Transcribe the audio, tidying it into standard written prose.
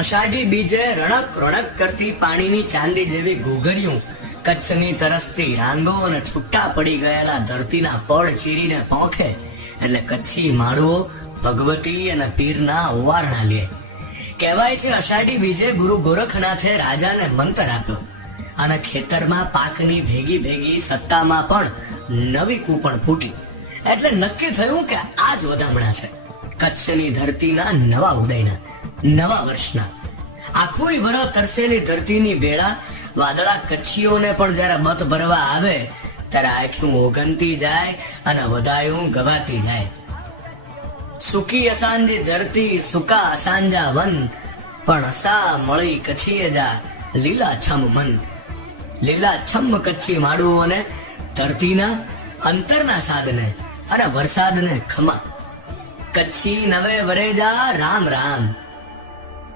અષાઢી બીજે રણક રણક કરતી પાણીની ચાંદી જેવી ઘૂઘરિયું કચ્છની તરસતી રાંગો અને છૂટા પડી ગયેલા ધરતીના પડ ચીરીને પોંખે એટલે કચ્છી માળવો ભગવતી અને પીરના ઓવારણા લે. કહેવાય છે અષાઢી બીજે ગુરુ ગોરખનાથે રાજાને મંત્ર આપ્યો અને ખેતરમાં પાકની ભેગી ભેગી સત્તામાં પણ નવી કૂપણ ફૂટી. એટલે નક્કી થયું કે આ જ વધામણા છે કચ્છની ધરતીના નવા ઉદયના, નવા વર્ષના. આખું વર્ષ તરસેલી ધરતીની ભેળા વાદળા કચ્છીઓને પણ જયારે બત ભરવા આવે ત્યારે આંખું ઓગનતી જાય અને વધાયું ગવાતી જાય. સુકી અસાંજી ધરતી સુકા અસાંજા વન, પણ અસા મળી કચ્છીએ જા લીલા છમ મન. લીલા છમ કચ્છી માડું અને ધરતીના અંતરના સાધને અને વરસાદને ખમા. કચ્છી નવે વરેજા રામ રામ.